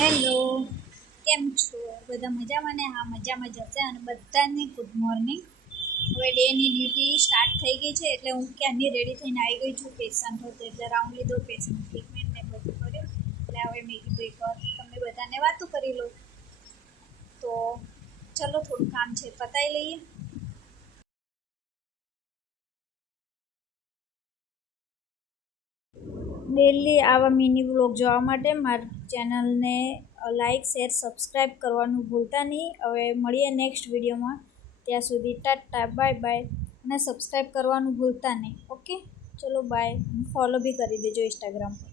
Hello, કેમ છો બધા? મજામાં ને? હા, મજામાં જ હશે. અને બધાને ગુડ મોર્નિંગ. હવે ડેની ડ્યુટી સ્ટાર્ટ થઈ ગઈ છે, એટલે હું ક્યાંની રેડી થઈને આવી ગઈ છું. પેશન્ટ હતો એટલે રાઉન્ડ લીધો, પેશન્ટ ટ્રીટમેન્ટ ને બધું કર્યું. એટલે હવે મેં કીધું એકવાર તમને બધાને વાતો કરી લઉં. તો ચલો, થોડું કામ છે, પતાવી લઈએ. ડેલી આવા મિની વ્લોગ જોવા માટે મારી ચેનલને લાઈક, શેર, સબસ્ક્રાઈબ કરવાનું ભૂલતા નહીં. હવે મળીએ નેક્સ્ટ વિડીયોમાં. ત્યાં સુધી ટાટા, બાય બાય. અને સબસ્ક્રાઈબ કરવાનું ભૂલતા નહીં. ઓકે, ચલો બાય. ફોલો બી કરી દેજો ઇન્સ્ટાગ્રામ પર.